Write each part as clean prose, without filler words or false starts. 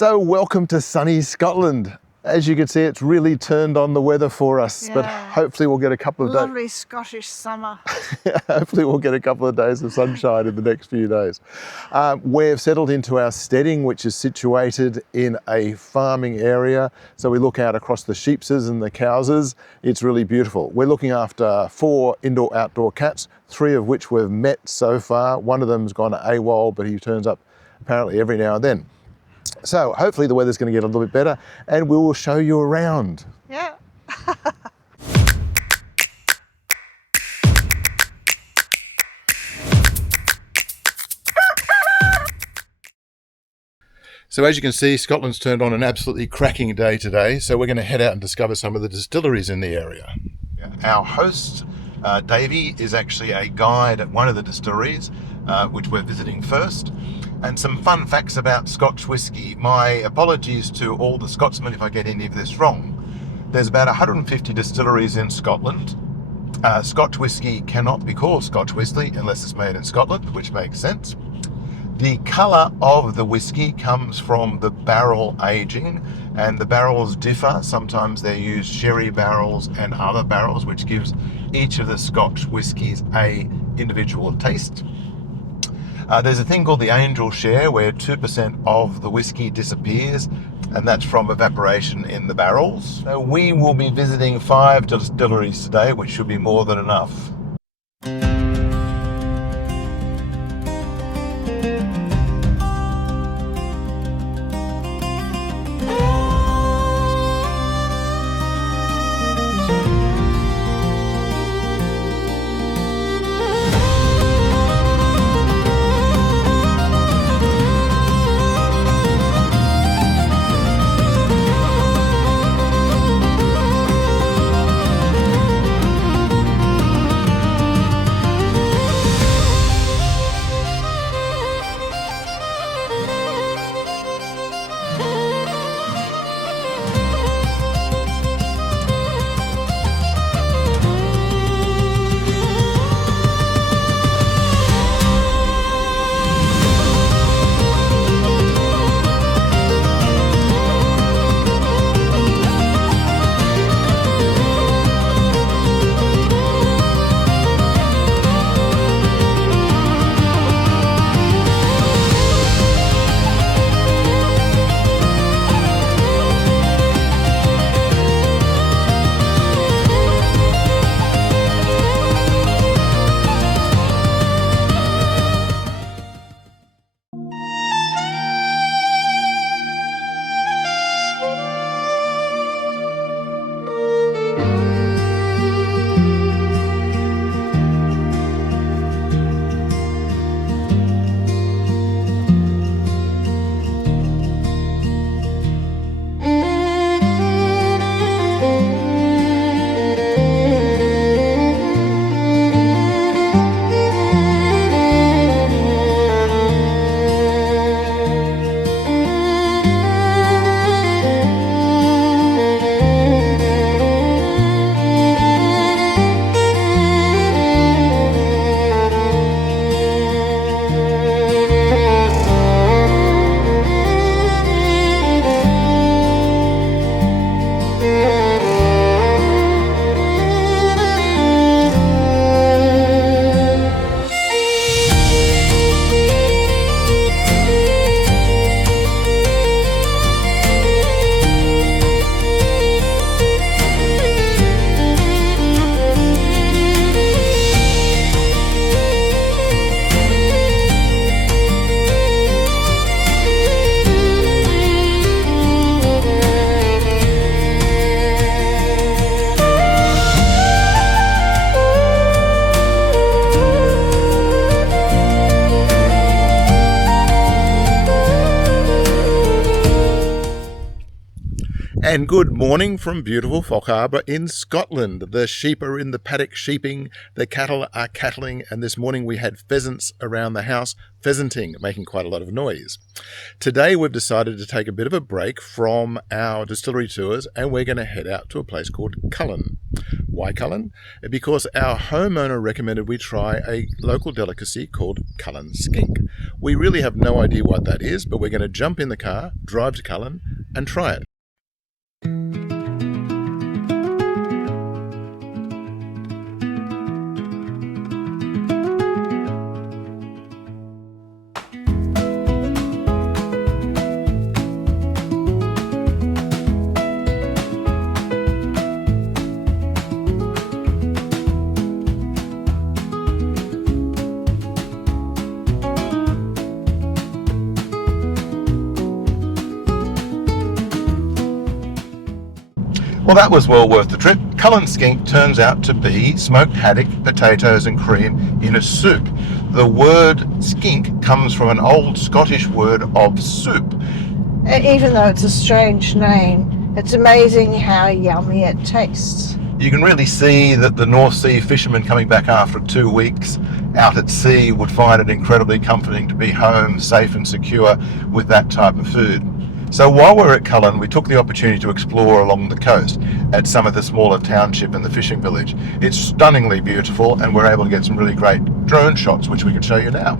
So welcome to sunny Scotland. As you can see, it's really turned on the weather for us, but hopefully we'll get a couple of days. Lovely Scottish summer. Hopefully we'll get a couple of days of sunshine in the next few days. We've settled into our steading, which is situated in a farming area. So we look out across the sheepses and the cowses. It's really beautiful. We're looking after 4 indoor-outdoor cats, 3 of which we've met so far. One of them's gone AWOL, but he turns up apparently every now and then. So hopefully the weather's going to get a little bit better and we will show you around. Yeah. So as you can see, Scotland's turned on an absolutely cracking day today. So we're going to head out and discover some of the distilleries in the area. Our host, Davey, is actually a guide at one of the distilleries, which we're visiting first. And some fun facts about Scotch whisky. My apologies to all the Scotsmen if I get any of this wrong. There's about 150 distilleries in Scotland. Scotch whisky cannot be called Scotch whisky unless it's made in Scotland, which makes sense. The colour of the whisky comes from the barrel aging, and the barrels differ. Sometimes they use sherry barrels and other barrels, which gives each of the Scotch whiskies a individual taste. There's a thing called the angel share where 2% of the whisky disappears, and that's from evaporation in the barrels. So we will be visiting 5 distilleries today, which should be more than enough. And good morning from beautiful Fockharbour in Scotland. The sheep are in the paddock sheeping, the cattle are cattling, and this morning we had pheasants around the house pheasanting, making quite a lot of noise. Today we've decided to take a bit of a break from our distillery tours and we're going to head out to a place called Cullen. Why Cullen? Because our homeowner recommended we try a local delicacy called Cullen skink. We really have no idea what that is, but we're going to jump in the car, drive to Cullen and try it. Well, that was well worth the trip. Cullen skink turns out to be smoked haddock, potatoes and cream in a soup. The word skink comes from an old Scottish word of soup. Even though it's a strange name, it's amazing how yummy it tastes. You can really see that the North Sea fishermen coming back after 2 weeks out at sea would find it incredibly comforting to be home, safe and secure with that type of food. So while we're at Cullen, we took the opportunity to explore along the coast at some of the smaller township and the fishing village. It's stunningly beautiful and we're able to get some really great drone shots, which we can show you now.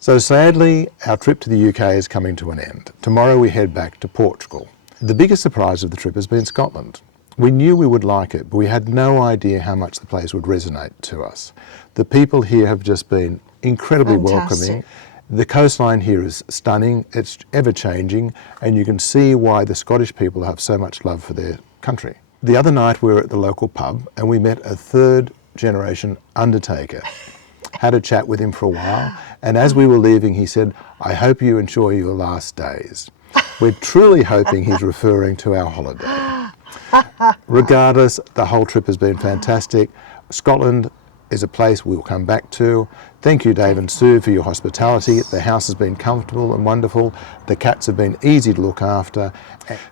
So sadly, our trip to the UK is coming to an end. Tomorrow we head back to Portugal. The biggest surprise of the trip has been Scotland. We knew we would like it, but we had no idea how much the place would resonate to us. The people here have just been incredibly welcoming. The coastline here is stunning, it's ever-changing, and you can see why the Scottish people have so much love for their country. The other night we were at the local pub and we met a third-generation undertaker. Had a chat with him for a while, and as we were leaving he said, "I hope you enjoy your last days." We're truly hoping he's referring to our holiday. Regardless, the whole trip has been fantastic. Scotland is a place we'll come back to. Thank you, Dave and Sue, for your hospitality. The house has been comfortable and wonderful. The cats have been easy to look after.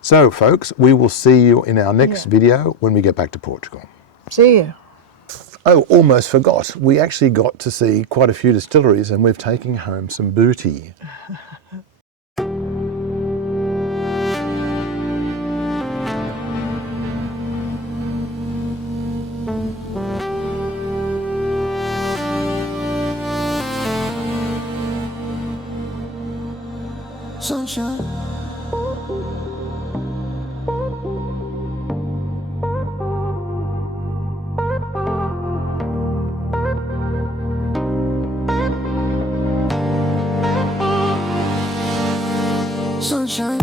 So, folks, we will see you in our next video when we get back to Portugal. See you. Oh, almost forgot. We actually got to see quite a few distilleries and we're taking home some booty. Sunshine. Sunshine.